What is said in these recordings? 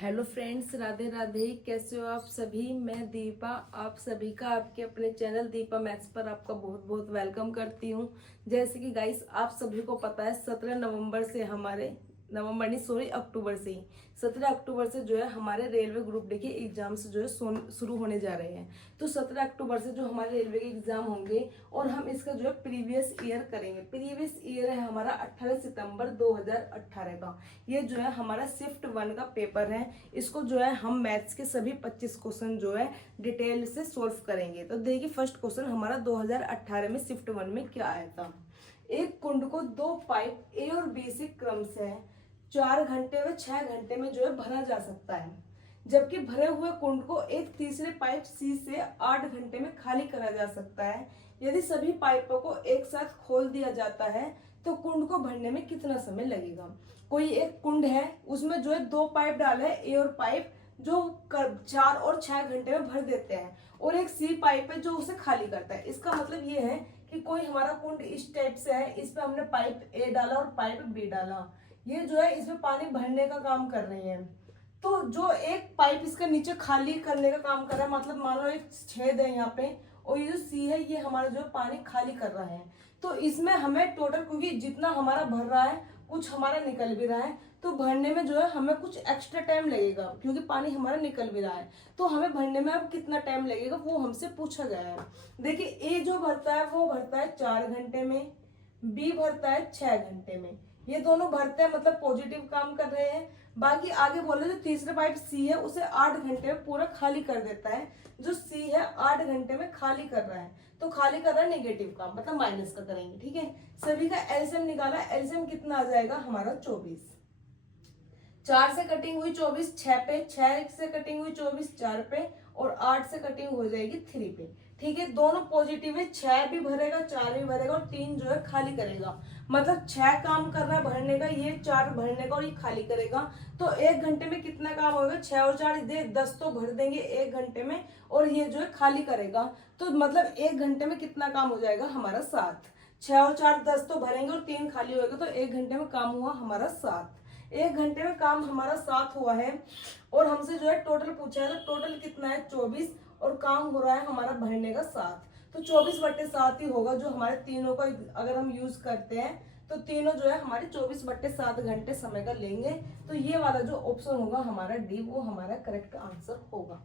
Hello friends, Radhe Radhe. कैसे हो आप सभी? मैं दीपा आप सभी का आपके अपने चैनल दीपा मैथ्स पर आपका बहुत बहुत वेलकम करती हूँ। जैसे कि गाइस आप सभी को पता है 17 नवंबर से हमारे नवंबर नहीं सॉरी अक्टूबर से ही 17 अक्टूबर से जो है हमारे रेलवे ग्रुप डी के एग्जाम्स जो है शुरू होने जा रहे हैं। तो 17 अक्टूबर से जो हमारे रेलवे के एग्जाम होंगे और हम इसका जो है प्रीवियस ईयर करेंगे। प्रीवियस ईयर है हमारा 18 सितंबर 2018 का। ये जो है हमारा शिफ्ट 1 का पेपर है। इसको जो है हम मैथ्स के सभी 25 क्वेश्चन जो है डिटेल से सोल्व करेंगे। तो देखिए फर्स्ट क्वेश्चन हमारा 2018 में शिफ्ट 1 में क्या आया था। एक कुंड को दो पाइप ए और बी से क्रम से 4 घंटे व 6 घंटे में जो है भरा जा सकता है, जबकि भरे हुए कुंड को एक तीसरे पाइप सी से 8 घंटे में खाली करा जा सकता है। यदि सभी पाइपों को एक साथ खोल दिया जाता है तो कुंड को भरने में कितना समय लगेगा। कोई एक कुंड है, उसमें जो है दो पाइप डाला है, ए और पाइप जो 4 और 6 घंटे में भर देते हैं, और एक सी पाइप है जो उसे खाली करता है। इसका मतलब ये है कि कोई हमारा कुंड इस टाइप से है, इस पे हमने पाइप ए डाला और पाइप बी डाला, ये जो है इसमें पानी भरने का काम कर रही है। तो जो एक पाइप इसका नीचे खाली करने का काम कर रहा है, मतलब मान लो एक छेद है यहाँ पे और ये जो सी है ये हमारा जो पानी खाली कर रहा है। तो इसमें हमें टोटल, क्योंकि जितना हमारा भर रहा है कुछ हमारा निकल भी रहा है, तो भरने में जो है हमें कुछ एक्स्ट्रा टाइम लगेगा, क्योंकि पानी हमारा निकल भी रहा है। तो हमें भरने में अब कितना टाइम लगेगा वो हमसे पूछा गया है। देखिए ए जो भरता है वो भरता है 4 घंटे में, बी भरता है 6 घंटे में। ये दोनों भरते हैं मतलब पॉजिटिव काम कर रहे हैं। बाकी आगे बोले जो तीसरा पाइप सी है उसे 8 घंटे में पूरा खाली कर देता है। जो सी है 8 घंटे में खाली कर रहा है, तो खाली कर रहा है नेगेटिव काम, मतलब माइनस का करेंगे। ठीक है, सभी का एलसीएम निकाला, एलसीएम कितना आ जाएगा हमारा 24। 4 से कटिंग हुई 24 6 पे, 6 से कटिंग हुई 24 4 पे, और 8 से कटिंग हो जाएगी 3 पे। ठीक है, दोनों पॉजिटिव है, 6 भी भरेगा 4 भी भरेगा और 3 जो है खाली करेगा। मतलब 6 काम कर रहा है भरने का, ये 4 भरने का और ये खाली करेगा। तो 1 घंटे में कितना काम होगा, 6 और 4 दे 10 तो भर देंगे 1 घंटे में, और ये जो है खाली करेगा। तो मतलब 1 घंटे में कितना काम हो जाएगा हमारा 7। 6 और 4 10 तो भरेंगे और 3 खाली होगा, तो 1 घंटे में काम हुआ हमारा 7। 1 घंटे में काम हमारा 7 हुआ है। और हमसे जो है टोटल पूछा है, तो टोटल कितना है 24, और काम हो रहा है हमारा भरने का 7। तो 24/7 ही होगा जो हमारे तीनों का अगर हम यूज करते हैं, तो तीनों जो है हमारे 24/7 घंटे समय का लेंगे। तो ये वाला जो ऑप्शन होगा हमारा डी, वो हमारा करेक्ट आंसर होगा।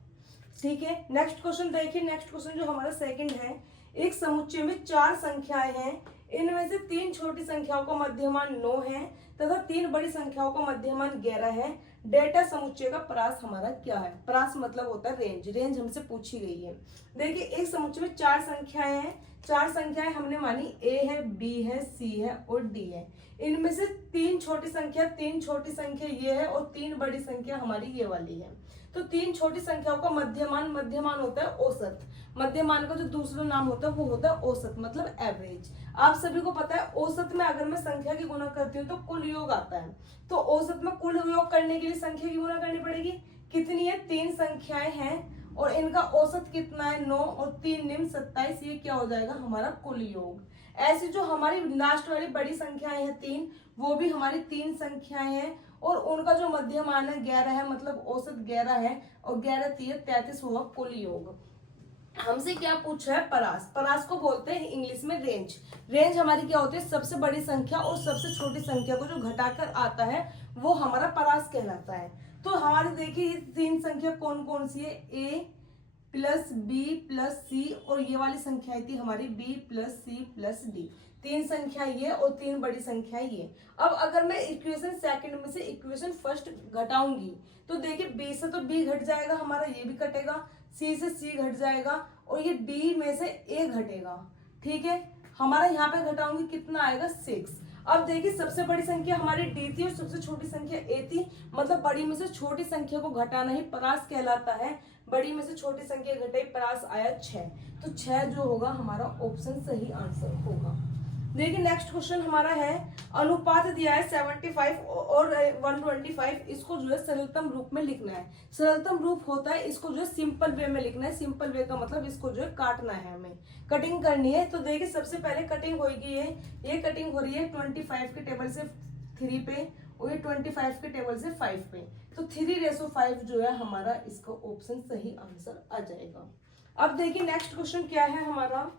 ठीक है, नेक्स्ट क्वेश्चन देखिए। नेक्स्ट क्वेश्चन जो हमारा सेकंड है, एक समुच्चय में 4 संख्याएं हैं, इनमें से 3 छोटी संख्याओं का मध्यमान 9 है तथा 3 बड़ी संख्याओं का मध्यमान 11 है। डेटा समुच्चय का परास हमारा क्या है। परास मतलब होता है रेंज, रेंज हमसे पूछी गई है। देखिए एक समुच्चय में 4 संख्याएं हैं, 4 संख्याएं हमने मानी ए है, बी है, सी है और डी है। इनमें से 3 छोटी संख्या ये है और 3 बड़ी संख्या हमारी ये वाली है। तो 3 छोटी संख्याओं का मध्यमान, मध्यमान होता है औसत। मध्यमान का जो दूसरा नाम होता है वो होता है औसत, मतलब एवरेज। आप सभी को पता है औसत में अगर मैं संख्या की गुणा करती हूँ तो कुल योग आता है। तो औसत में कुल योग करने के लिए संख्या की गुणा करनी पड़ेगी। कितनी है, 3 संख्याएं हैं और इनका औसत कितना है 9 और 3 निम्न 27। ये क्या हो जाएगा हमारा कुल योग। ऐसी जो हमारी लास्ट वाली बड़ी संख्याएं हैं 3, वो भी हमारी 3 संख्याएं हैं और उनका जो मध्यमान है 11 है, मतलब औसत 11 है और 11 3 33 हुआ कुल योग। हमसे क्या पूछा है, परास। परास को बोलते हैं इंग्लिश में रेंज। रेंज हमारी क्या होती है, सबसे बड़ी संख्या और सबसे छोटी संख्या को जो घटाकर आता है वो हमारा परास कहलाता है। तो हमारे देखिए ये 3 संख्या कौन कौन सी है, A plus B plus C, और ये वाली संख्या थी हमारी B plus C plus D. 3 संख्या ये और 3 बड़ी संख्या ये। अब अगर मैं इक्वेशन सेकंड में से इक्वेशन फर्स्ट घटाऊंगी तो देखिए बी से तो बी घट जाएगा हमारा, ये भी कटेगा, सी से सी घट जाएगा और ये डी में से ए घटेगा। ठीक है, हमारा यहाँ पे घटाऊंगी कितना आएगा 6। अब देखिए सबसे बड़ी संख्या हमारी डी थी और सबसे छोटी संख्या ए थी, मतलब बड़ी में से छोटी संख्या को घटाना ही परास कहलाता है। बड़ी में से छोटी संख्या घटाई, परास आया 6। तो 6 जो होगा हमारा ऑप्शन सही आंसर होगा। देखिए नेक्स्ट क्वेश्चन हमारा है, अनुपात दिया है 75 और 125, इसको जो है सरलतम रूप में लिखना है। सरलतम रूप होता है इसको जो है सिंपल वे में लिखना है। सिंपल वे का मतलब इसको जो है काटना है, हमें कटिंग करनी है। तो देखिए सबसे पहले कटिंग होगी, ये कटिंग हो रही है 25 के टेबल से 3 पे और ये 25 के टेबल से 5 पे, तो 3:5 जो है हमारा इसका ऑप्शन सही आंसर आ जाएगा। अब देखिए नेक्स्ट क्वेश्चन क्या है हमारा।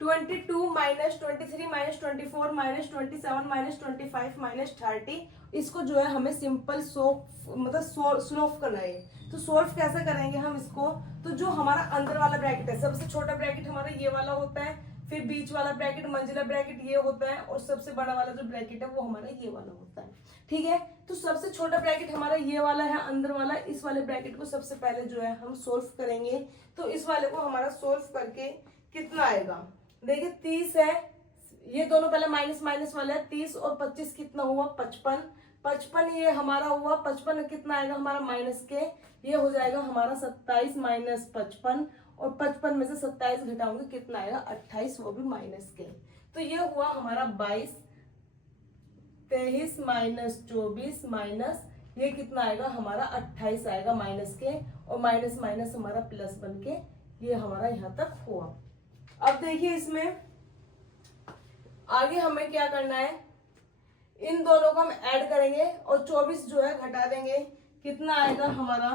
22 minus 23 minus 24 minus 27 minus 25 minus 30, इसको जो है हमें सिंपल सोल्व करना है। तो सोल्व कैसे करेंगे हम इसको, तो जो हमारा अंदर वाला ब्रैकेट है, सबसे छोटा ब्रैकेट हमारा ये वाला होता है, फिर बीच वाला ब्रैकेट मंजिला ब्रैकेट ये होता है, और सबसे बड़ा वाला जो ब्रैकेट है वो हमारा ये वाला होता है। ठीक है, तो सबसे छोटा ब्रैकेट हमारा ये वाला है अंदर वाला, इस वाले ब्रैकेट को सबसे पहले जो है हम सोल्व करेंगे। तो इस वाले को हमारा सोल्व करके कितना आएगा, देखिए 30 है, ये दोनों पहले माइनस माइनस वाले है, 30 और 25 कितना हुआ 55, 55 ये हमारा हुआ, 55 कितना आएगा हमारा माइनस के, ये हो जाएगा हमारा 27 माइनस 55, और 55 में से 27 घटाओगे कितना आएगा 28, वो भी माइनस के। तो ये हुआ हमारा 22, 23 माइनस 24 माइनस ये कितना आएगा हमारा 28 आएगा माइनस के, और माइनस माइनस हमारा प्लस बन के ये हमारा यहाँ तक हुआ। अब देखिए इसमें आगे हमें क्या करना है, इन दोनों को हम ऐड करेंगे और 24 जो है घटा देंगे, कितना आएगा हमारा,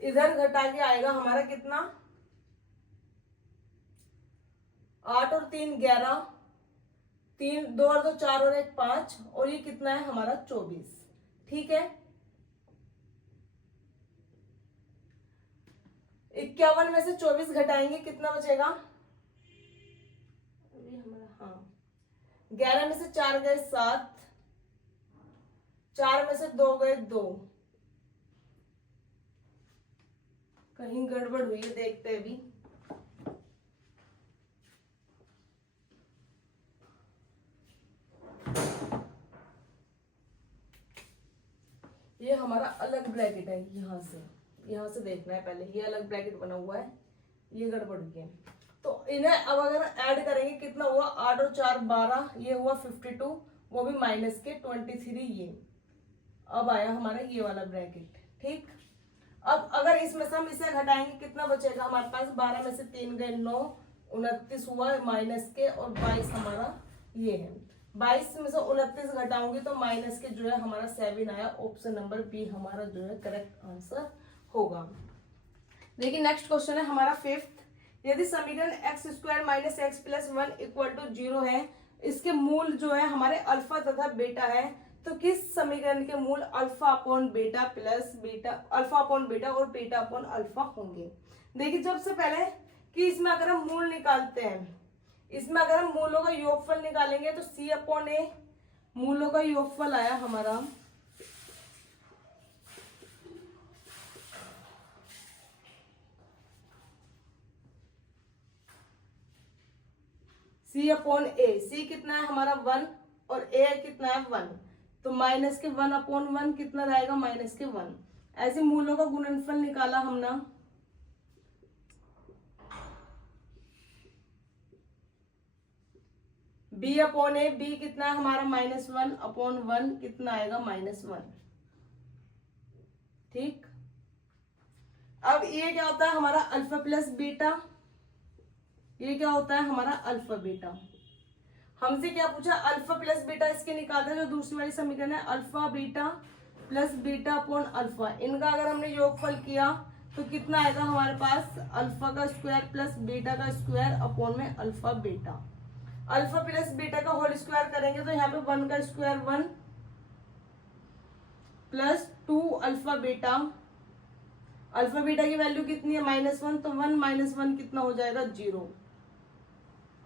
इधर घटा के आएगा हमारा कितना 8 और 3 11, 3 2 और 2 4 और 1 5, और ये कितना है हमारा 24। ठीक है, 51 में से 24 घटाएंगे कितना बचेगा, अभी हमारा हाँ 11 में से 4 गए 7, 4 में से 2 गए 2, कहीं गड़बड़ हुई है देखते हैं अभी। ये हमारा अलग ब्रैकेट है, यहाँ से देखना है पहले, ये अलग ब्रैकेट बना हुआ है, ये गड़बड़ हुई है। तो इन्हें अब अगर ऐड करेंगे कितना हुआ 8 और 4 12, ये हुआ 52, वो भी माइनस के 23, ये अब आया हमारा ये वाला ब्रैकेट। ठीक, अब अगर इसमें से हम इसे घटाएंगे कितना बचेगा हमारे पास, 12 में से 3 गए 9, 29 हुआ माइनस के, और 22 हमारा ये है, 22 में से 29 घटाऊंगी तो माइनस के जो है हमारा 7 आया, ऑप्शन नंबर बी हमारा जो है करेक्ट आंसर होगा। देखिए नेक्स्ट क्वेश्चन है हमारा 5th, यदि समीकरण x² minus x plus 1 equal to 0 है, इसके मूल जो है हमारे अल्फा तथा बेटा है, तो किस समीकरण के मूल अल्फा अपॉन बेटा प्लस बीटा, अल्फा अपॉन बेटा और बेटा अपॉन अल्फा होंगे। देखिए सबसे पहले कि इसमें अगर हम मूल निकालते हैं, इसमें अगर हम मूलों का योगफल निकालेंगे तो c अपॉन ए, मूलों का योगफल आया हमारा c अपॉन ए, c कितना है हमारा 1 और a कितना है 1, तो माइनस के 1 अपॉन 1 कितना रहेगा माइनस के 1। ऐसे मूलों का गुणनफल निकाला हमने, b अपॉन ए, b कितना है हमारा -1 अपॉन 1 कितना आएगा -1। ठीक, अब ये क्या होता है हमारा अल्फा प्लस बीटा, ये क्या होता है हमारा अल्फा बीटा। हमसे क्या पूछा, अल्फा प्लस बीटा इसके निकालते हैं, जो दूसरी वाली समीकरण है alpha beta plus beta upon alpha, इनका अगर हमने योगफल किया तो कितना आएगा हमारे पास, अल्फा का स्क्वायर प्लस बीटा का स्क्वायर अपॉन में alpha beta. Alpha plus beta का होल स्क्वायर करेंगे तो यहाँ पे 1 का square 1 plus 2 alpha beta, alpha beta की वैल्यू कितनी है -1, तो 1 - 1 कितना हो जाएगा 0,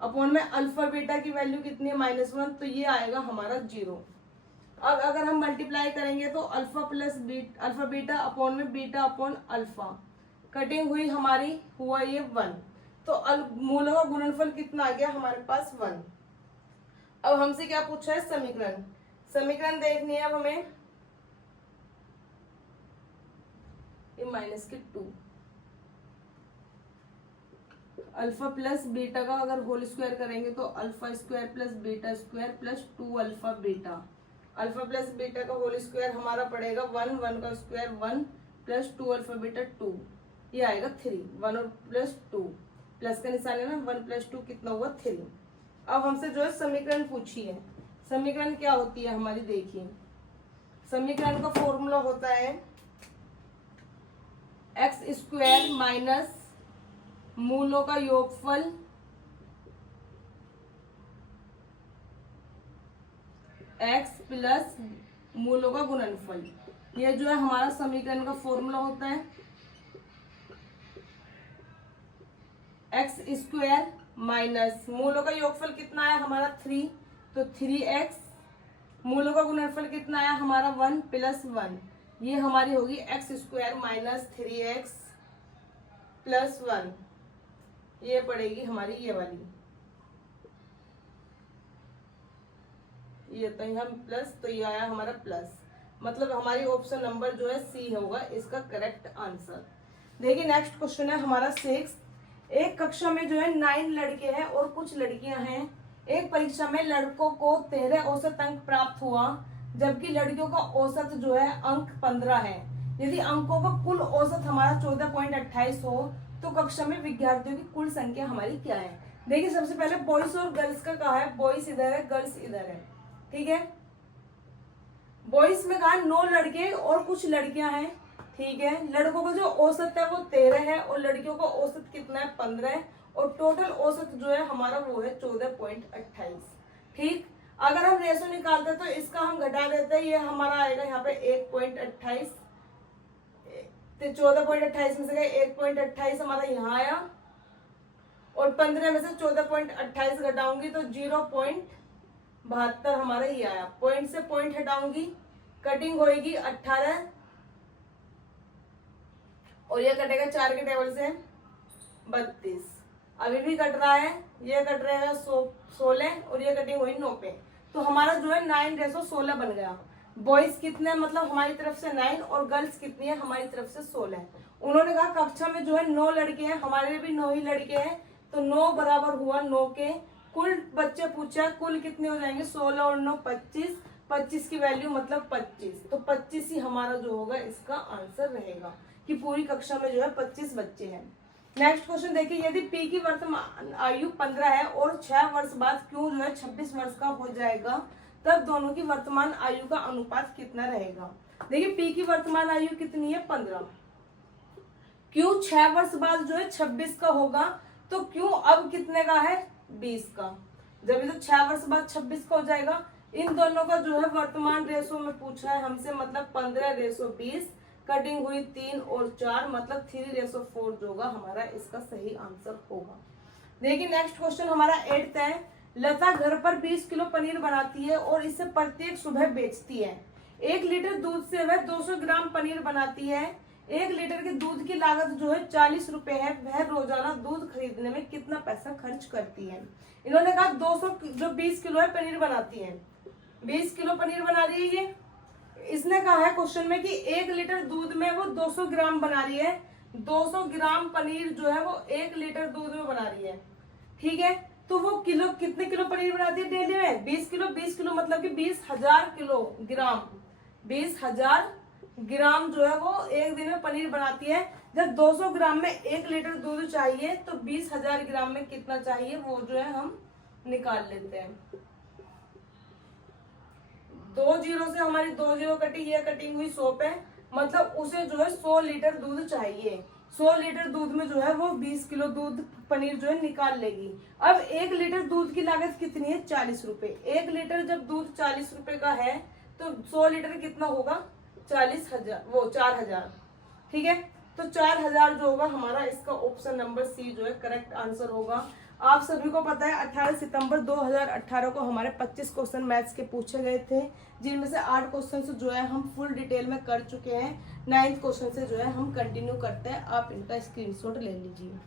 अपॉन में अल्फा बीटा की वैल्यू कितनी है -1, तो ये आएगा हमारा 0। अब अगर हम मल्टीप्लाई करेंगे तो alpha plus alpha beta upon में बीटा अपॉन अल्फा, कटिंग हुई हमारी, हुआ ये 1, तो मूलों का गुणनफल कितना आ गया हमारे पास 1। अब हमसे क्या पूछा है, समीकरण, समीकरण देखनी है अब हमें, ये -2 अल्फा प्लस बीटा का अगर होल स्क्वायर करेंगे तो alpha square plus beta square plus 2 alpha beta, alpha plus beta का होल स्क्वायर हमारा पड़ेगा 1, 1 का स्क्वायर 1 प्लस 2 अल्फा बीटा 2, ये आएगा 3, 1 और प्लस 2, प्लस का निशान है ना, 1 + 2 कितना हुआ 3। अब हमसे जो है समीकरण पूछी है, समीकरण क्या होती है हमारी, देखिए समीकरण का फॉर्मूला होता है x² माइनस मूलों का योगफल x प्लस मूलों का गुणनफल। ये जो है हमारा समीकरण का फॉर्मूला होता है। x² माइनस मूलों का योगफल कितना आया हमारा 3, तो 3x, मूलों का गुणनफल कितना आया हमारा 1 + 1, ये हमारी होगी x² माइनस 3x + 1, ये पड़ेगी हमारी ये वाली, ये तो हम प्लस, तो ये आया हमारा प्लस, मतलब हमारी ऑप्शन नंबर जो है सी होगा इसका करेक्ट आंसर। देखिए नेक्स्ट क्वेश्चन है हमारा 6। एक कक्षा में जो है 9 लड़के हैं और कुछ लड़कियां हैं। एक परीक्षा में लड़कों को 13 औसत अंक प्राप्त हुआ, जबकि लड़कियों का औसत जो है अंक 15 है। यदि अंकों का कुल औसत हमारा 14.28 हो तो कक्षा में विद्यार्थियों की कुल संख्या हमारी क्या है। देखिए सबसे पहले बॉयज और गर्ल्स का कहा है, बॉयज इधर है, गर्ल्स इधर है, ठीक है। बॉयज में कहा 9 लड़के और कुछ लड़कियां हैं, ठीक है। लड़कों का जो औसत है वो 13 है और लड़कियों का औसत कितना है 15 है, और टोटल औसत जो है हमारा वो है 14.28, ठीक। अगर हम रेशो निकालते हैं तो इसका हम घटा देते हैं, ये हमारा आएगा यहाँ पे 1.28, तो 14.28 में से 1.28 हमारा यहाँ आया, और 15 में से 14.28 घटाऊंगी तो 0.72 हमारा ये आया। पॉइंट से पॉइंट हटाऊंगी, कटिंग होगी 18, और ये कटेगा 4 के टेबल से 32, अभी भी कट रहा है, ये कट रहेगा 16, और ये कटिंग हुई 9 पे, तो हमारा जो है 9:16 बन गया। बॉयज कितने मतलब हमारी तरफ से 9 और गर्ल्स कितनी है हमारी तरफ से 16 है। उन्होंने कहा कक्षा में जो है 9 लड़के हैं, हमारे भी 9 ही लड़के हैं, तो 9 बराबर हुआ 9 के। कुल बच्चे पूछा कुल कितने हो जाएंगे, 16 और 9 25, 25 की वैल्यू मतलब 25, तो 25 ही हमारा जो होगा इसका आंसर रहेगा कि पूरी कक्षा में जो है 25 बच्चे हैं। नेक्स्ट क्वेश्चन देखिए, यदि पी की वर्तमान आयु 15 है और 6 वर्ष बाद क्यू जो है 26 वर्ष का हो जाएगा, तब दोनों की वर्तमान आयु का अनुपात कितना रहेगा। देखिए पी की वर्तमान आयु कितनी है 15, क्यू 6 वर्ष बाद जो है 26 का होगा, तो क्यू अब कितने का है 20 का, जब ये तो 6 वर्ष बाद 26 का हो जाएगा। इन दोनों का जो है वर्तमान रेशो में पूछा है हमसे, मतलब 15:20, कटिंग हुई 3 और 4, मतलब 3:4 जो होगा हमारा इसका सही आंसर होगा। देखिए नेक्स्ट क्वेश्चन हमारा 8th है। लता घर पर 20 किलो पनीर बनाती है और इसे प्रत्येक सुबह बेचती है। 1 लीटर दूध से वह 200 ग्राम पनीर बनाती है। 1 लीटर के दूध की लागत जो है 40 रुपए है। वह रोजाना दूध खरीदने में कितना पैसा खर्च करती है। इन्होंने कहा 200 जो 20 किलो है पनीर बनाती है, 20 किलो पनीर बना रही है ये। इसने कहा है क्वेश्चन में कि 1 लीटर दूध में वो 200 ग्राम बना रही है। 200 ग्राम पनीर जो है वो 1 लीटर दूध में बना रही है, ठीक है। तो वो किलो कितने किलो पनीर बनाती है डेली में, 20 किलो। 20 किलो मतलब कि 20,000 किलोग्राम, 20,000 ग्राम जो है वो एक दिन में पनीर बनाती है। जब 200 ग्राम में 1 लीटर दूध चाहिए तो 20,000 ग्राम में कितना चाहिए वो जो है हम निकाल लेते हैं। 2 जीरो से हमारी 2 जीरो कटी, ये कटिंग हुई 100 पे, मतलब उसे जो है 100 लीटर दूध चाहिए। 100 लीटर दूध में जो है वो 20 किलो दूध पनीर जो है निकाल लेगी। अब 1 लीटर दूध की लागत कितनी है 40 रुपए। 1 लीटर जब दूध 40 रुपए का है तो 100 लीटर कितना होगा 40,000, वो 4,000, ठीक है। तो 4,000 जो होगा हमारा इसका ऑप्शन नंबर सी जो है करेक्ट आंसर होगा। आप सभी को पता है 18 सितंबर 2018 को हमारे 25 क्वेश्चन मैथ्स के पूछे गए थे, जिनमें से 8 क्वेश्चन जो है हम फुल डिटेल में कर चुके हैं। 9th क्वेश्चन से जो है हम कंटिन्यू करते हैं, आप इनका स्क्रीनशॉट ले लीजिए।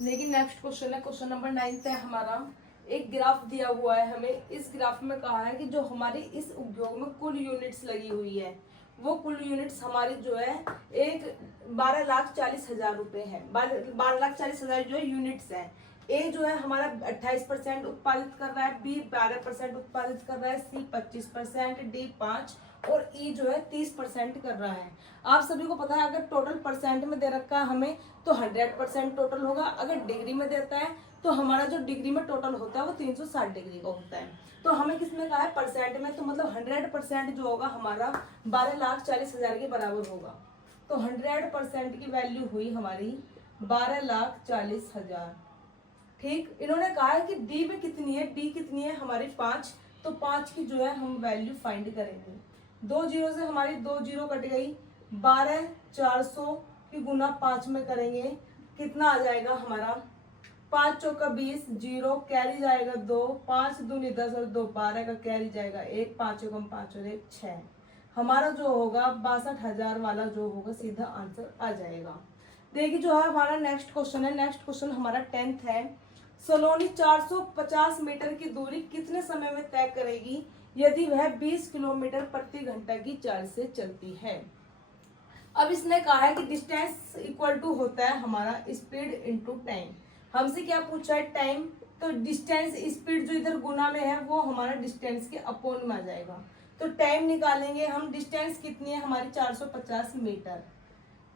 लेकिन नेक्स्ट क्वेश्चन है, क्वेश्चन नंबर 9th है हमारा। एक ग्राफ दिया हुआ है हमें, इस ग्राफ में कहा है कि जो हमारी इस उद्योग में कुल यूनिट्स लगी हुई है वो कुल यूनिट्स हमारी जो है 12,40,000 रुपए है। 12,40,000 जो है यूनिट्स है। ए जो है हमारा 28% उत्पादित कर रहा है, बी 12% उत्पादित कर रहा है, सी 25%, डी 5 और ई जो है 30% कर रहा है। आप सभी को पता है अगर टोटल परसेंट में दे रखा है हमें तो 100% टोटल होगा, अगर डिग्री में देता है तो हमारा जो डिग्री में टोटल होता है वो 360 डिग्री का होता है। तो हमें किसने कहा है परसेंट में, तो मतलब 100% जो होगा हमारा 12,40,000 के बराबर होगा। तो 100% की वैल्यू हुई हमारी 12,40,000। ठीक, इन्होंने कहा है कि डी में कितनी है, डी कितनी है हमारी 5, तो 5 की जो है हम वैल्यू फाइंड करेंगे। 2 जीरो से हमारी 2 जीरो कट गई, 12,400 की गुना 5 में करेंगे, कितना आ जाएगा हमारा 5 चौका 20, जीरो कैरी जाएगा 2, 5 दूनी 10 और 2 12 का कैरी जाएगा 1, 5 कम 5 और 1 6। हमारा जो होगा 62,000 वाला जो होगा सीधा आंसर आ जाएगा। देखिए जो है हमारा नेक्स्ट क्वेश्चन है, नेक्स्ट क्वेश्चन हमारा 10th है। सलोनी 450 मीटर की दूरी कितने समय में तय करेगी यदि वह 20 किलोमीटर प्रति घंटा की चाल से चलती है। अब इसने कहा है कि डिस्टेंस इक्वल टू होता है हमारा स्पीड इनटू टाइम। हमसे क्या पूछा है टाइम, तो डिस्टेंस स्पीड जो इधर गुना में है वो हमारा डिस्टेंस के अपोन में आ जाएगा। तो टाइम निकालेंगे हम, डिस्टेंस कितनी है हमारी 450 मीटर।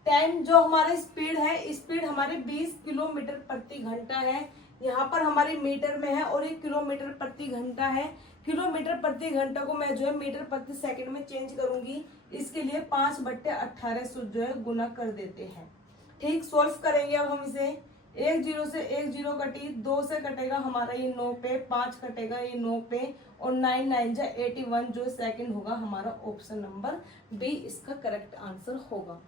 टाइम जो हमारा स्पीड है, स्पीड हमारे 20 किलोमीटर प्रति घंटा है, यहाँ पर हमारे मीटर में है और ये किलोमीटर प्रति घंटा है। किलोमीटर प्रति घंटा को मैं जो है मीटर प्रति सेकंड में चेंज करूंगी, इसके लिए 5/1800 जो है गुना कर देते हैं। ठीक, सोल्व करेंगे अब हम इसे। 1 जीरो से 1 जीरो कटी, 2 से कटेगा हमारा ये 9 पे, 5 कटेगा ये 9 पे और 9 9 जा 81 जो सेकंड होगा हमारा ऑप्शन नंबर बी इसका करेक्ट आंसर होगा।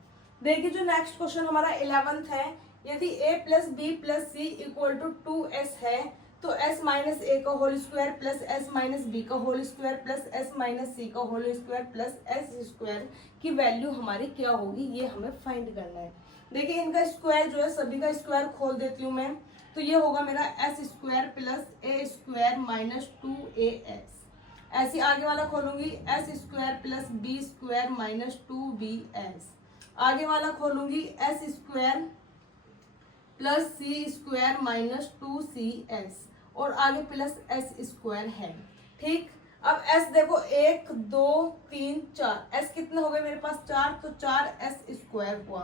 देखिए जो नेक्स्ट क्वेश्चन हमारा 11th है। यदि a plus B plus C equal to 2s है तो s माइनस ए का whole square plus s minus B का whole square plus s minus C का whole square plus s square की value हमारी क्या होगी, ये हमें फाइंड करना है। देखिए इनका स्क्वायर जो है सभी का स्क्वायर खोल देती हूँ मैं, तो ये होगा मेरा s square plus A square minus 2as। ऐसे आगे वाला खोलूंगी s square plus B square minus 2bs। आगे वाला खोलूंगी s square plus C square minus 2cs और आगे प्लस s स्क्वायर है। ठीक, अब s देखो 1 2 3 4, s कितने हो गए मेरे पास 4, तो 4s स्क्वायर हुआ।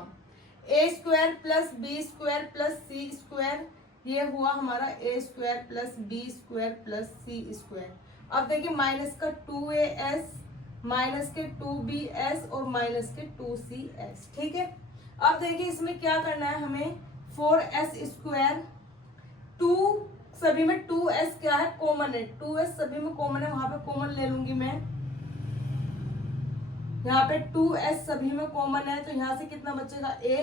a square plus B square plus C square, ये हुआ हमारा a square plus B square plus C square. अब देखिए माइनस का 2as, माइनस के 2bs और माइनस के 2cs। ठीक है, अब देखिए इसमें क्या करना है हमें, 4s स्क्वायर, 2 सभी में 2s क्या है कॉमन है, 2s सभी में कॉमन है, वहां पे कॉमन ले लूंगी मैं। यहाँ पे 2s सभी में कॉमन है तो यहाँ से कितना बचेगा a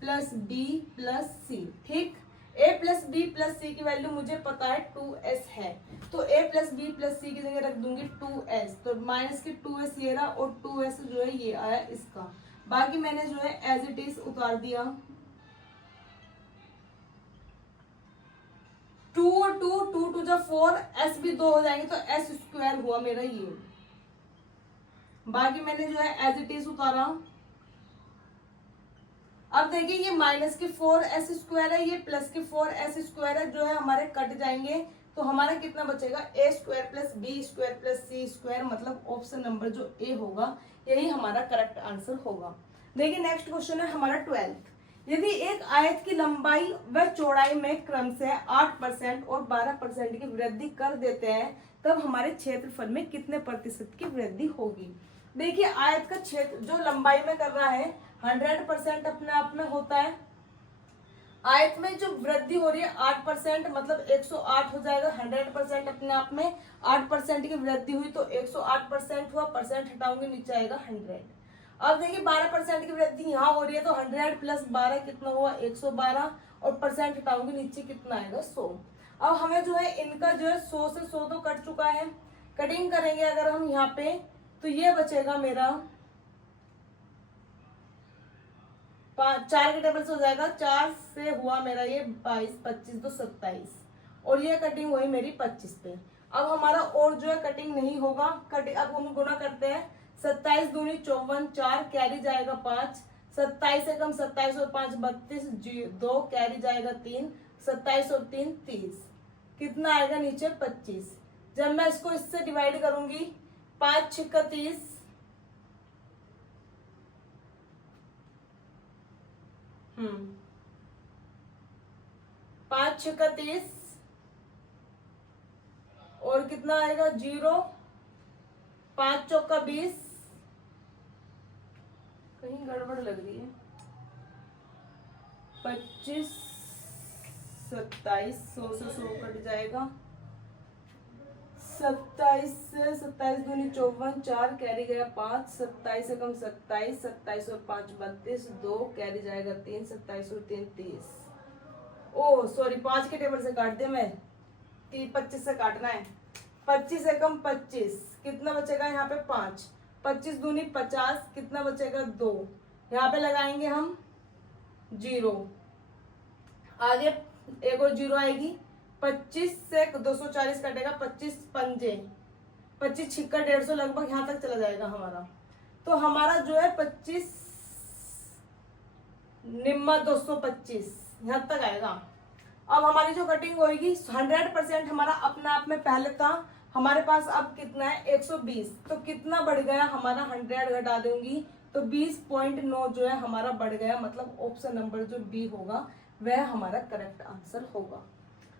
प्लस बी प्लस सी। ठीक, a प्लस बी प्लस सी की वैल्यू मुझे पता है 2s है, तो a प्लस बी प्लस सी की जगह रख दूंगी 2s, तो माइनस के 2s ये रहा और 2s जो है ये आया इसका। बाकी मैंने जो है एज इट इज उतार दिया। 2 और 2 2 2 जा 4, s भी 2 हो जाएंगे तो s स्क्वायर हुआ मेरा ये। बाकी मैंने जो है एज इट इज उतारा। अब देखिए ये माइनस के 4s स्क्वायर है, ये प्लस के 4s स्क्वायर है, जो है हमारे कट जाएंगे तो हमारा कितना बचेगा a square plus B square plus C square, मतलब ऑप्शन नंबर जो a होगा यही हमारा करेक्ट आंसर होगा। देखिए नेक्स्ट क्वेश्चन है हमारा 12th। यदि एक आयत की लंबाई व चौड़ाई में क्रमशः 8% और 12% की वृद्धि कर देते हैं तब हमारे क्षेत्रफल में कितने प्रतिशत की वृद्धि होगी। देखिए आयत का क्षेत्र जो लंबाई में कर रहा है 100% अपने आप में होता है। आयत में जो वृद्धि हो रही है 8%, मतलब 108 हो जाएगा। 100% अपने आप में 8% की वृद्धि हुई तो 108% हुआ, परसेंट हटाऊंगी नीचे आएगा 100। अब देखिए 12% की वृद्धि यहाँ हो रही है तो 100 प्लस 12 कितना हुआ 112 और परसेंट हटाऊंगी नीचे कितना आएगा 100। अब हमें जो है इनका जो है 100 से 100 तो कट चुका है, कटिंग करेंगे अगर हम यहाँ पे तो ये बचेगा मेरा 4 के टेबल से हो जाएगा, 4 से हुआ मेरा ये 22 25 तो 27 और ये कटिंग हुई मेरी 25 पे। अब हमारा और जो है कटिंग नहीं होगा, कटिंग अब हम गुना करते हैं। 27 दूनी 54, 4 कैरी जाएगा 5, 27 से कम 27 और 5 32, 2 कैरी जाएगा 3, 27 और 3 30, कितना आएगा नीचे 25। जब मैं इसको इससे डिवाइड करूंगी 5 6 30, 5 6 30 और कितना आएगा 0, 5 चौका 20, कहीं गड़बड़ लग रही है, 25 27, 100 से 100 कट जाएगा, 27 से 27 दूनी 54, 4 कैरी गया 5, 27 से कम 27, 27 और 5 32, 2 कैरी जाएगा 3, 27 और 3 30। ओ सॉरी 5 के टेबल से काट दिया मैं, 25 से काटना है। 25 से कम 25, कितना बचेगा यहाँ पे 5, 25 दूनी 50, कितना बचेगा 2, यहाँ पे लगाएंगे हम 0, आगे एक और 0 आएगी, 25 से 240 कटेगा, 25 पंजे 25 छिक्का 150, लगभग यहाँ तक चला जाएगा हमारा। तो हमारा जो है 25 निम्मा 225 यहाँ तक आएगा। अब हमारी जो कटिंग होगी 100% हमारा अपने आप में पहले था, हमारे पास अब कितना है 120, तो कितना बढ़ गया हमारा 100 घटा दूंगी तो 20.9 जो है हमारा बढ़ गया, मतलब ऑप्शन नंबर जो बी होगा वह हमारा करेक्ट आंसर होगा।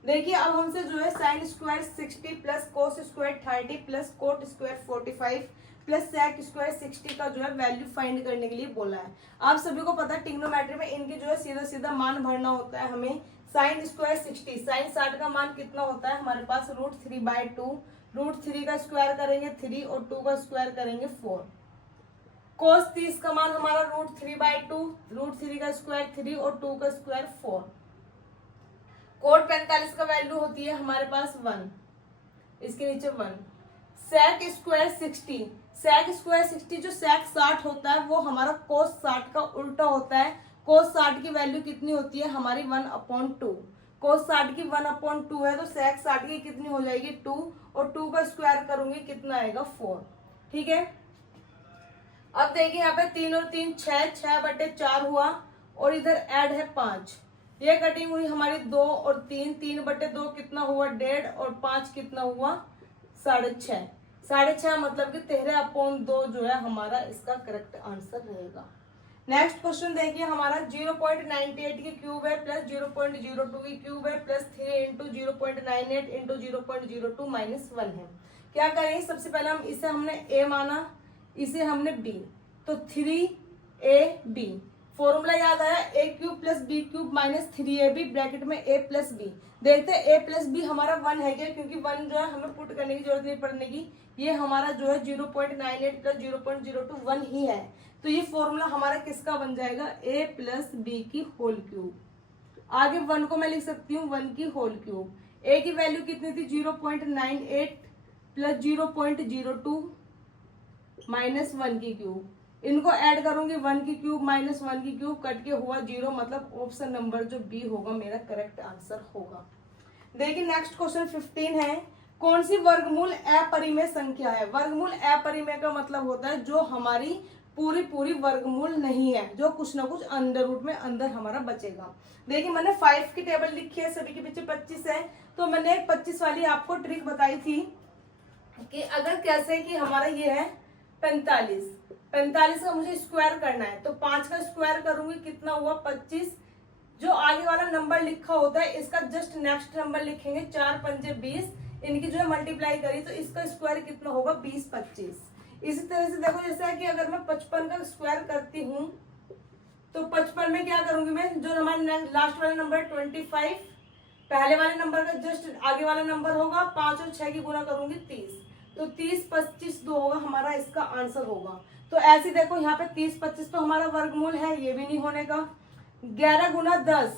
देखिए अब हमसे जो है sine square 60 plus cos square 30 plus cot square 45 plus sec square 60 का जो है वैल्यू फाइंड करने के लिए बोला है। आप सभी को पता है ट्रिग्नोमेट्री में इनकी जो है सीधा सीधा मान भरना होता है हमें। साइन स्क्वायर 60, साइन 60 का मान कितना होता है हमारे पास √3/2, √3 का स्क्वायर करेंगे 3 और 2 का स्क्वायर करेंगे 4। कोस 30 का मान हमारा √3/2, √3 का स्क्वायर 3 और 2 का स्क्वायर 4। कोट 45 का वैल्यू होती है हमारे पास 1, इसके नीचे 1। सेक स्क्वायर 60, सेक स्क्वायर 60 जो सेक 60 होता है वो हमारा कोस 60 का उल्टा होता है। कोस 60 की वैल्यू कितनी होती है हमारी 1/2, कोस 60 की 1/2 है, तो सेक 60 की कितनी हो जाएगी 2 और 2 का स्क्वायर करूंगी कितना आएगा 4। ठीक है, अब देखिए यहाँ पे 3 और 3 6, 6/4 हुआ और इधर ऐड है 5। ये कटिंग हुई हमारी 2 और 3, 3/2 कितना हुआ 1.5 और 5 कितना हुआ 6.5, 6.5 मतलब कि 13/2 जो है हमारा इसका करेक्ट आंसर रहेगा। नेक्स्ट क्वेश्चन देखिए हमारा 0.98 की क्यूब है प्लस 0.02 की क्यूब है प्लस 3 इंटू 0.98 इंटू 0.02 माइनस 1 है। क्या करेंगे, सबसे पहले हम इसे हमने a माना, इसे हमने b, तो 3ab, फॉर्मूला याद आया a³ plus b³ minus 3ab bracket में a प्लस b। देखते हैं a प्लस b हमारा 1 है क्या, क्योंकि 1 जो है हमें पुट करने की जरूरत नहीं पड़ने की, ये हमारा जो है 0.98 प्लस 0.02 1 ही है, तो ये फॉर्मूला हमारा किसका बन जाएगा a प्लस b की होल क्यूब। आगे 1 को मैं लिख सकती हूँ 1 की होल क्यूब। a की वैल्यू कितनी थी 0.98 प्लस 0.02 माइनस 1 की क्यूब, इनको ऐड करूंगी 1 की क्यूब माइनस 1 की क्यूब, कट के हुआ 0, मतलब ऑप्शन नंबर जो बी होगा मेरा करेक्ट आंसर होगा। देखिए नेक्स्ट क्वेश्चन 15 है, कौन सी वर्गमूल अपरिमेय संख्या है। वर्गमूल अपरिमेय का मतलब होता है जो हमारी पूरी वर्गमूल नहीं है, जो कुछ ना कुछ अंडर रूट में अंदर हमारा बचेगा। देखिए मैंने 5 की टेबल लिखी है, सभी के पीछे 25 है, तो मैंने एक 25 वाली आपको ट्रिक बताई थी कि अगर कैसे कि हमारा ये है 45 का मुझे स्क्वायर करना है, तो 5 का स्क्वायर करूंगी कितना हुआ 25, जो आगे वाला नंबर लिखा होता है इसका जस्ट नेक्स्ट नंबर लिखेंगे, 4 पंजे 20, इनकी जो है मल्टीप्लाई करी तो इसका स्क्वायर कितना होगा 20 25। इसी तरह से देखो जैसे है कि अगर मैं 55 का स्क्वायर करती हूँ तो 55 में क्या करूंगी मैं, जो हमारे लास्ट वाला नंबर 25, पहले वाले नंबर का जस्ट आगे वाला नंबर होगा, 5 और 6 की गुना करूंगी 30, तो 30 25 2 होगा हमारा इसका आंसर होगा। तो ऐसे देखो यहाँ पे 30 25 तो हमारा वर्गमूल है, ये भी नहीं होने का। 11 गुना 10,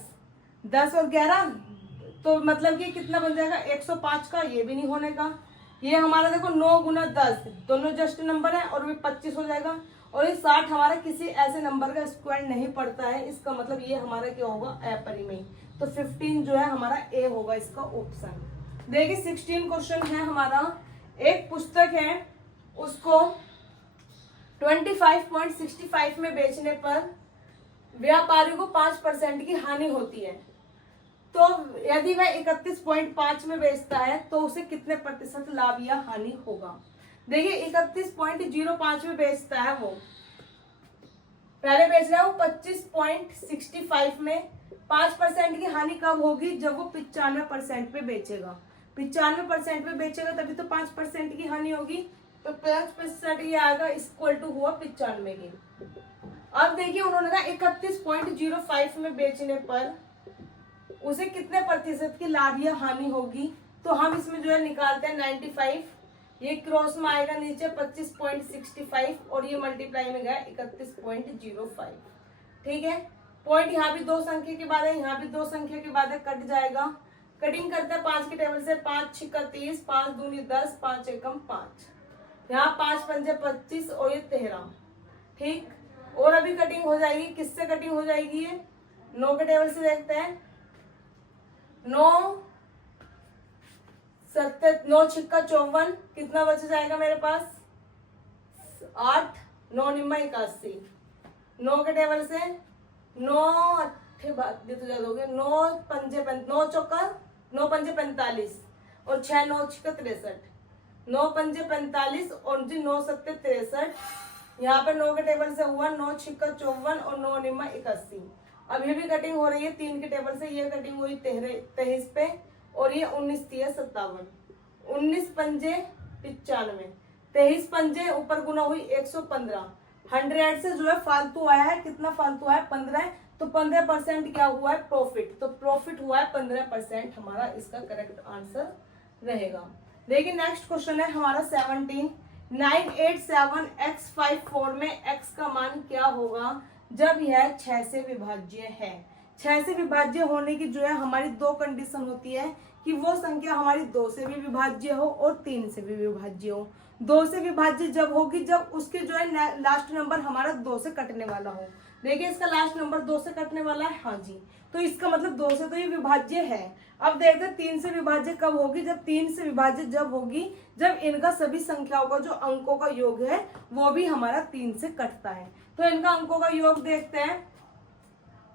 10 और 11 तो मतलब कि कितना बन जाएगा 105 का, ये भी नहीं होने का। ये हमारा देखो 9 गुना 10, दोनों जस्ट नंबर है और भी 25 हो जाएगा, और ये 60 हमारा किसी ऐसे नंबर का स्क्वायर नहीं पड़ता है, इसका मतलब ये हमारा क्या होगा अपरिमेय। तो 15 जो है हमारा ए होगा इसका ऑप्शन। देखिए 16 क्वेश्चन है हमारा, एक पुस्तक है उसको 25.65 में बेचने पर व्यापारी को 5% की हानि होती है, तो यदि वह 31.5 में बेचता है तो उसे कितने प्रतिशत लाभ या हानि होगा। देखिए 31.05 में बेचता है, वो पहले बेच रहा है वो 25.65 में। 5% की हानि कब होगी, जब वो 95% पे बेचेगा। 95% पे बेचेगा तभी तो 5% की हानि होगी। तो 5% ये आएगा इक्वल टू हुआ 95 की। अब देखिए उन्होंने ना 31.05 में बेचने पर उसे कितने प्रतिशत की लाभ या हानि होगी। तो हम इसमें जो है निकालते हैं 95, ये क्रॉस में आएगा नीचे 25.65 और ये मल्टीप्लाई में गया 31.05। ठीक है, पॉइंट यहाँ भी दो संख्या के बाद है, यहाँ भी दो संख्या के बाद है, कट जाएगा। कटिंग करते हैं 5 के टेबल से, 5 छिक्का 30, 5 दूनी 10, 5 एकम 5, यहाँ 5 पंजे 25 और ये 13। ठीक, और अभी कटिंग हो जाएगी, किससे कटिंग हो जाएगी, ये 9 के टेबल से देखते हैं। 9 छिक्का 54, कितना बच जाएगा मेरे पास 8, 9 निम्मा 81। 9 के टेबल से 9 अट्ठे बात तो ज्यादा हो गया, 9 पंजे 9 पंजे 45 और 6 9 छिक्का 63, 9 पंजे 45 और जी 9 सत्ते 63। यहाँ पे 9 के टेबल से हुआ 9 छिक्का 54 और 9 निम्मा 81। अब ये भी कटिंग हो रही है 3 के टेबल से, ये कटिंग हुई 23 पे और ये 19 3 57, 19 पंजे 95, 23 पंजे ऊपर गुना हुई 115। 100 से जो है फालतू आया है, कितना फालतू आया 15, तो 15% क्या हुआ है प्रॉफिट, तो प्रॉफिट हुआ है 15%, हमारा इसका करेक्ट आंसर रहेगा। देखिए नेक्स्ट क्वेश्चन है हमारा 17। 987x54 में x का मान क्या होगा जब यह 6 से विभाज्य है। 6 से विभाज्य होने की जो है हमारी दो कंडीशन होती है कि वो संख्या हमारी 2 से भी विभाज्य हो और 3 से भी विभाज्य हो। 2 से विभाज्य जब होगी जब उसके जो है लास्ट नंबर हमारा 2 से कटने वाला हो। देखिए इसका लास्ट नंबर 2 से कटने वाला है, हाँ जी, तो इसका मतलब 2 से तो ये विभाज्य है। अब देखते हैं 3 से विभाज्य कब होगी, जब 3 से विभाज्य जब होगी जब इनका सभी संख्याओं का जो अंकों का योग है वो भी हमारा 3 से कटता है। तो इनका अंकों का योग देखते हैं,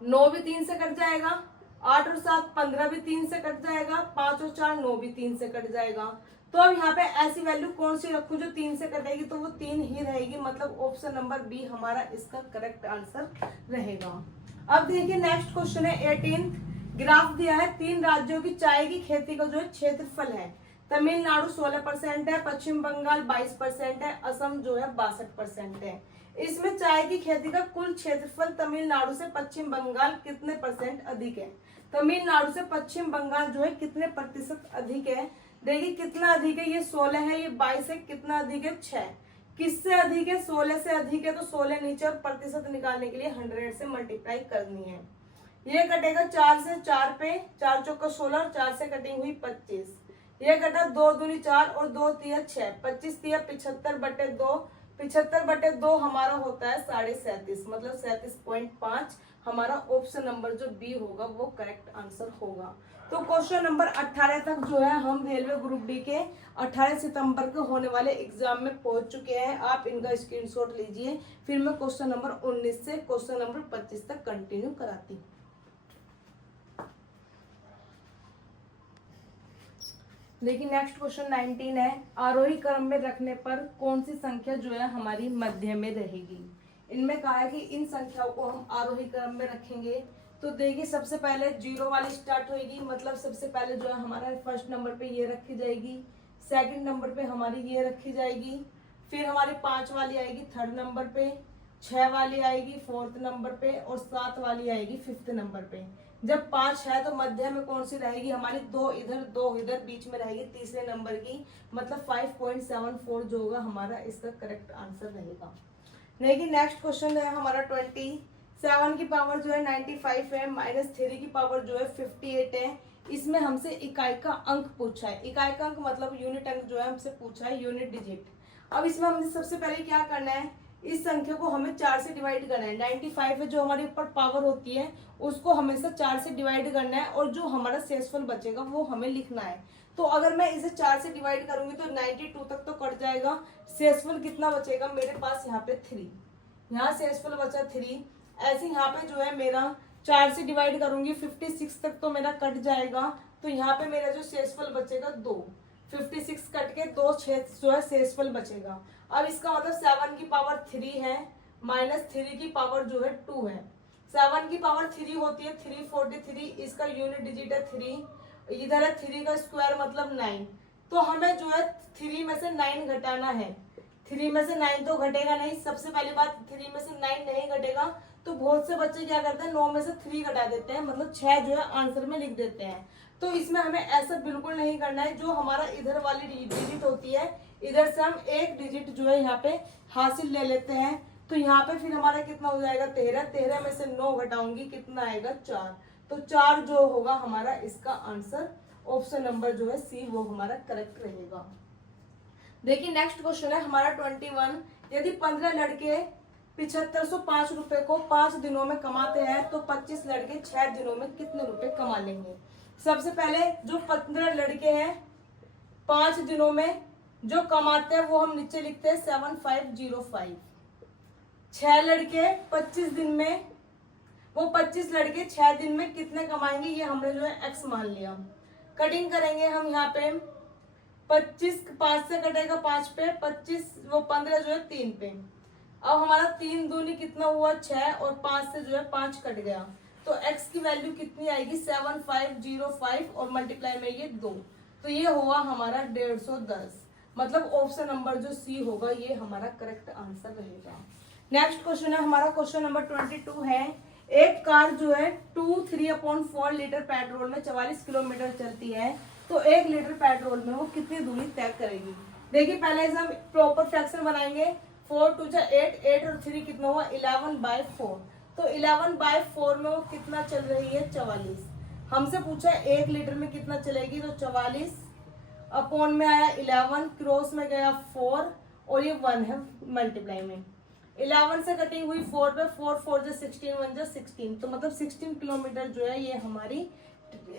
9 भी 3 से कट जाएगा, 8 और 7 15 भी 3 से कट जाएगा, 5 और 4 9 भी 3 से कट जाएगा। तो अब यहाँ पे ऐसी वैल्यू कौन सी रखूं जो 3 से कटेगी, तो वो 3 ही रहेगी, मतलब ऑप्शन नंबर बी हमारा इसका करेक्ट आंसर रहेगा। अब देखिए नेक्स्ट क्वेश्चन है 18। ग्राफ दिया है 3 राज्यों की चाय की खेती का जो है क्षेत्रफल है। तमिलनाडु 16% है, पश्चिम बंगाल 22% है, असम जो है 62% है। इसमें चाय की खेती का कुल क्षेत्रफल तमिलनाडु से पश्चिम बंगाल कितने % अधिक है। तमिलनाडु से पश्चिम बंगाल जो है कितने प्रतिशत अधिक है। देखिए कितना अधिक है, ये 16 है, ये 22 है, कितना अधिक है 6। किससे अधिक है, 16 से अधिक है, तो 16 नीचे और प्रतिशत निकालने के लिए 100 से मल्टीप्लाई करनी है। ये कटेगा 4 से 4 पे, 4 चौका 16 और 4 से कटिंग हुई 25। ये कटा 2 दूनी 4 और 2 तिया 6, 25 तिया 75/2, 75/2 हमारा होता है 37.5, मतलब 37.5 हमारा ऑप्शन नंबर जो बी होगा वो करेक्ट आंसर होगा। तो क्वेश्चन नंबर 18 तक जो है हम रेलवे ग्रुप डी के 18 सितंबर को होने वाले एग्जाम में पहुंच चुके हैं। आप इनका स्क्रीनशॉट लीजिए, फिर मैं क्वेश्चन नंबर 19 से क्वेश्चन नंबर 25 तक कंटिन्यू कराती हूँ। देखिए नेक्स्ट क्वेश्चन 19 है, आरोही क्रम में रखने पर कौन सी संख्या जो है हमारी मध्य में रहेगी। इनमें कहा है कि इन संख्याओं को हम आरोही क्रम में रखेंगे। तो देखिए सबसे पहले 0 वाली स्टार्ट होगी, मतलब सबसे पहले जो है हमारा फर्स्ट नंबर पे ये रखी जाएगी, सेकंड नंबर पे हमारी ये रखी जाएगी, फिर हमारी 5 वाली आएगी थर्ड नंबर पे, 6 वाली आएगी फोर्थ नंबर पे और 7 वाली आएगी फिफ्थ नंबर पे। जब 5 है तो मध्य में कौन सी रहेगी हमारी, 2 इधर 2 इधर, बीच में रहेगी तीसरे नंबर की, मतलब 5.74 जो होगा हमारा इसका करेक्ट आंसर रहेगा। देखिए नेक्स्ट क्वेश्चन है हमारा 20। 7 की पावर जो है 95 है, -3 की पावर जो है 58 है। इसमें हमसे इकाई का अंक पूछा है। इकाई का अंक मतलब यूनिट अंक जो है हमसे पूछा है, यूनिट डिजिट। अब इसमें हमने सबसे पहले क्या करना है, इस संख्या को हमें 4 से डिवाइड करना है। 95 है जो हमारे ऊपर पावर होती है उसको हमेशा 4 से डिवाइड करना है और जो हमारा शेषफल बचेगा वो हमें लिखना है। तो अगर मैं इसे 4 से डिवाइड करूंगी तो 92 तक तो कट जाएगा। शेषफल कितना बचेगा मेरे पास यहाँ पे 3, यहाँ शेषफल बचा 3। ऐसे यहाँ पे जो है मेरा 4 से डिवाइड करूंगी 56 तक तो मेरा कट जाएगा, तो यहाँ पे मेरा जो शेषफल बचेगा 2। 56 कट के 2 जो है शेषफल बचेगा। अब इसका मतलब 7 की पावर 3 है माइनस 3 की पावर जो है 2 है। 7 की पावर 3 होती है 343, इसका यूनिट डिजिट है 3, इधर है 3 का स्क्वायर मतलब 9। तो हमें जो है 3 में से 9 घटाना है। 3 में से 9 तो घटेगा नहीं, सबसे पहली बात 3 में से 9 नहीं घटेगा, तो बहुत से बच्चे क्या करते हैं 9 में से 3 घटा देते हैं, मतलब 6 जो है आंसर में लिख देते हैं। तो इसमें हमें ऐसा बिल्कुल नहीं करना है। जो हमारा इधर वाली डिजिट होती है, इधर से हम एक डिजिट जो है यहाँ पे हासिल ले लेते हैं, तो यहाँ पे फिर हमारा कितना हो जाएगा 13। 13 में से 9 घटाऊंगी कितना आएगा 4। तो 4 जो होगा हमारा इसका आंसर, ऑप्शन नंबर जो है सी वो हमारा करेक्ट रहेगा। देखिए नेक्स्ट क्वेश्चन है हमारा 21। यदि 15 लड़के 7505 रुपए को 5 दिनों में कमाते हैं तो 25 लड़के 6 दिनों में कितने रुपए कमा लेंगे। सबसे पहले जो 15 लड़के हैं 5 दिनों में जो कमाते हैं वो हम नीचे लिखते हैं 7505। 6 लड़के 25 दिन में, वो 25 लड़के 6 दिन में कितने कमाएंगे, ये हमने जो है x मान लिया। कटिंग करेंगे हम यहाँ पे 25 5 से कटेगा 5 पे, 25 वो 15 जो है 3 पे। अब हमारा 3 दूनी कितना हुआ 6 और 5 से जो है 5 कट गया, तो x की वैल्यू कितनी आएगी 7505 और मल्टीप्लाई में ये 2, तो ये हुआ हमारा 150। मतलब ऑप्शन नंबर जो सी होगा ये हमारा करेक्ट आंसर रहेगा। नेक्स्ट क्वेश्चन है हमारा क्वेश्चन नंबर 22 है। एक कार जो है 3/4 लीटर पेट्रोल में 44 किलोमीटर चलती है, तो 1 लीटर पेट्रोल में वो कितनी दूरी तय करेगी। देखिए पहले इसे हम प्रॉपर फ्रैक्शन बनाएंगे। 4 2 8, 8 और 3 कितना हुआ 11/4, तो 11/4 में वो कितना चल रही है 44। हमसे पूछा 1 लीटर में कितना चलेगी, तो 44 अपॉन में आया 11, क्रॉस में गया 4 और ये 1 है मल्टीप्लाई में। 11 से कटिंग हुई 4 पे, 4 4 जो 16, 1 जो 16, तो मतलब 16 किलोमीटर जो है ये हमारी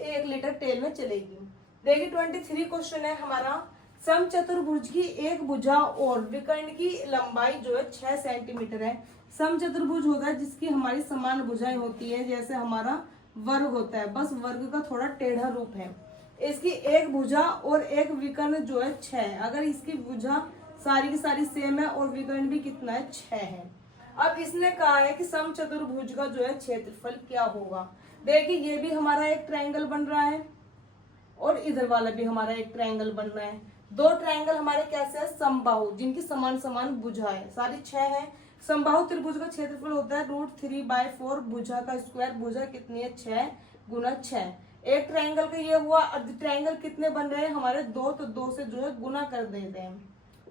1 लीटर तेल में चलेगी। देखिए 23 क्वेश्चन है हमारा। समचतुर्भुज की एक भुजा और विकर्ण की लंबाई जो है 6 सेंटीमीटर है। समचतुर्भुज होता है जिसकी हमारी समान भुजाएं होती है, जैसे हमारा वर्ग होता है, बस वर्ग का थोड़ा टेढ़ा रूप है। इसकी एक भुजा और एक विकर्ण जो है 6, अगर इसकी भुजा सारी की सारी सेम है और विकर्ण भी कितना है 6 है। अब इसने कहा है कि समचतुर्भुज का जो है क्षेत्रफल क्या होगा। देखिए ये भी हमारा एक ट्रायंगल बन रहा है और इधर वाला भी हमारा एक ट्रायंगल बन रहा है। 2 ट्रायंगल हमारे कैसे है समबाहु, जिनकी समान समान भुजा है, सारी 6 है। समबाहु त्रिभुज का क्षेत्रफल होता है √3/4, भुजा का स्क्वायर, भुजा कितनी है 6 गुना 6। एक ट्रायंगल का ये हुआ। अर्ध ट्रायंगल कितने बन रहे हैं हमारे 2, तो 2 से जो है गुना कर देते हैं।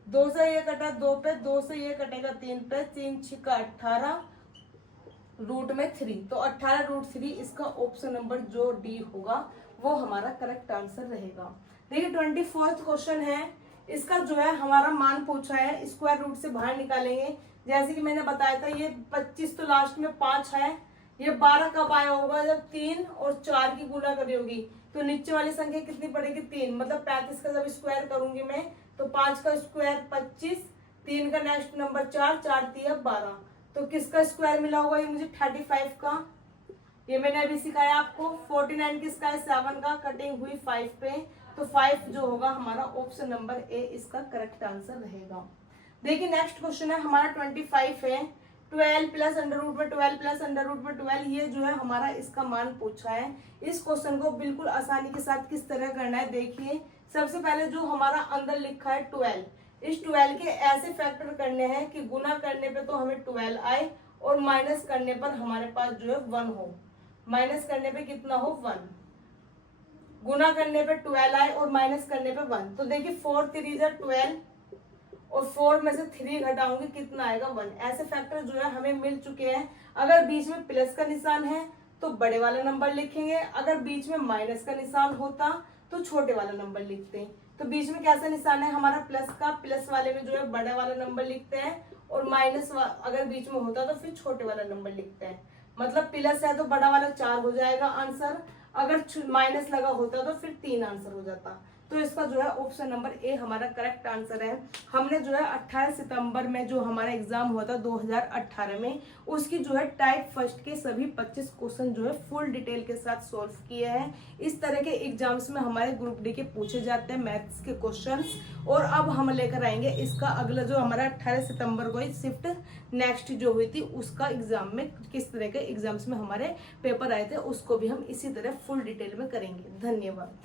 2 से ये कटा 2 पे, 2 से ये कटेगा 3 पे, 3 6 18 रूट में 3, तो 18 √3 इसका ऑप्शन नंबर जो डी होगा वो हमारा करेक्ट आंसर रहेगा। देखिए 24th क्वेश्चन है। इसका जो है हमारा मान पूछा है, स्क्वायर रूट से बाहर निकालेंगे। जैसे कि मैंने बताया था ये 25 तो लास्ट में 5 है, ये 12 कब आया होगा जब 3 और 4 की गुना करी होगी, तो नीचे वाली संख्या कितनी पड़ेगी 3, मतलब 35 का जब स्क्वायर करूंगी मैं तो 5 का स्क्वायर 25, 3 का नेक्स्ट नंबर 4, 4 3 12, तो किसका स्क्वायर मिला होगा ये मुझे 35 का, ये मैंने अभी सिखाया आपको। 49 किसका है 7 का, कटिंग हुई 5 पे, तो 5 जो होगा हमारा ऑप्शन नंबर ए इसका करेक्ट आंसर रहेगा। देखिए नेक्स्ट क्वेश्चन है हमारा 25 है। 12 प्लस अंडर रूट में 12 प्लस अंडर रूट में 12, ये जो है हमारा इसका मान पूछा है। इस क्वेश्चन को बिल्कुल आसानी के साथ किस तरह करना है देखिए। सबसे पहले जो हमारा अंदर लिखा है 12, इस 12 के ऐसे फैक्टर करने हैं कि गुना करने पे तो हमें 12 आए और माइनस करने पर हमारे पास जो है 1 हो। माइनस करने पे कितना हो 1, गुना करने पे 12 आए और माइनस करने पे 1, तो देखिए 4 3 12 और 4 में से 3 घटाऊंगी कितना आएगा 1। ऐसे फैक्टर जो है हमें मिल चुके हैं। अगर बीच में प्लस का निशान है तो बड़े वाला नंबर लिखेंगे, अगर बीच में माइनस का निशान होता तो छोटे वाला नंबर लिखते हैं। तो बीच में कैसा निशान है हमारा प्लस का, प्लस वाले में जो है बड़ा वाला नंबर लिखते हैं और माइनस अगर बीच में होता तो फिर छोटे वाला नंबर लिखते हैं। मतलब प्लस है तो बड़ा वाला 4 हो जाएगा आंसर, अगर माइनस लगा होता तो फिर 3 आंसर हो जाता। तो इसका जो है ऑप्शन नंबर ए हमारा करेक्ट आंसर है। हमने जो है 28 सितंबर में जो हमारा एग्जाम हुआ था 2018 में, उसकी जो है टाइप फर्स्ट के सभी 25 क्वेश्चन जो है फुल डिटेल के साथ सॉल्व किए हैं। इस तरह के एग्जाम्स में हमारे ग्रुप डी के पूछे जाते हैं मैथ्स के क्वेश्चंस। और अब हम लेकर आएंगे इसका अगला जो हमारा 18 सितंबर को शिफ्ट नेक्स्ट जो हुई थी उसका एग्जाम में किस तरह के एग्जाम्स में हमारे पेपर आए थे, उसको भी हम इसी तरह फुल डिटेल में करेंगे। धन्यवाद।